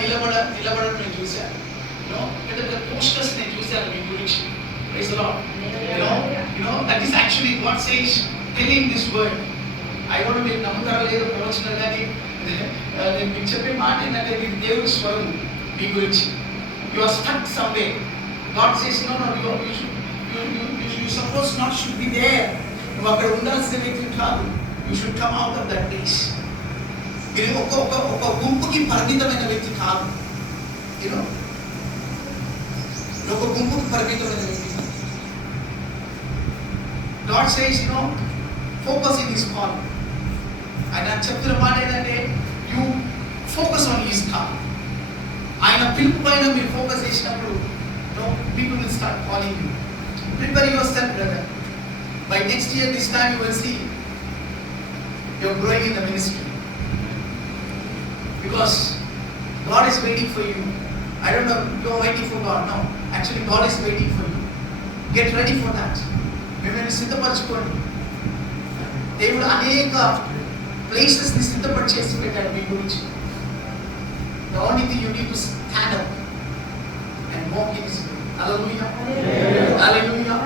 నిలబడడం నేను చూశాను. పెద్ద పెద్ద పోస్టర్స్ నేను చూశాను మీ గురించి. Praise the Lord. That is actually God says telling this word. I don't know మీరు నమ్ముతారో లేదో ప్రవచనాలు, కానీ నేను మీకు చెప్పే మాట ఏంటంటే ఇది దేవుని స్వరం మీ గురించి. You are stuck someway. God says no you suppose not should be there. నువ్వు అక్కడ ఉండాల్సిన వ్యక్తి కాదు. You should come out of that place. మీరు ఒక గుంపుకి పరిమితమైన వ్యక్తి కాదు. ఒక గుంపుకి పరిమితమైన వ్యక్తి. God says, focus in His call. ఆయన చెప్తున్న మాట ఏంటంటే you focus on His call. ఆయన పిలుపు పైన మీరు ఫోకస్ చేసినప్పుడు people will start calling you. Prepare yourself, brother. By next year this time you will see you're growing in the ministry. Because God is waiting for you. I don't know you're waiting for God. No, actually God is waiting for you. Get ready for that. మిమ్మల్ని సిద్ధపరచుకోండి. దేవుడు అనేక ప్లేసెస్ని సిద్ధపరిచేసి పెట్టాడు మీ గురించి. The only thing you need to stand up and walk in His way. Hallelujah. Hallelujah.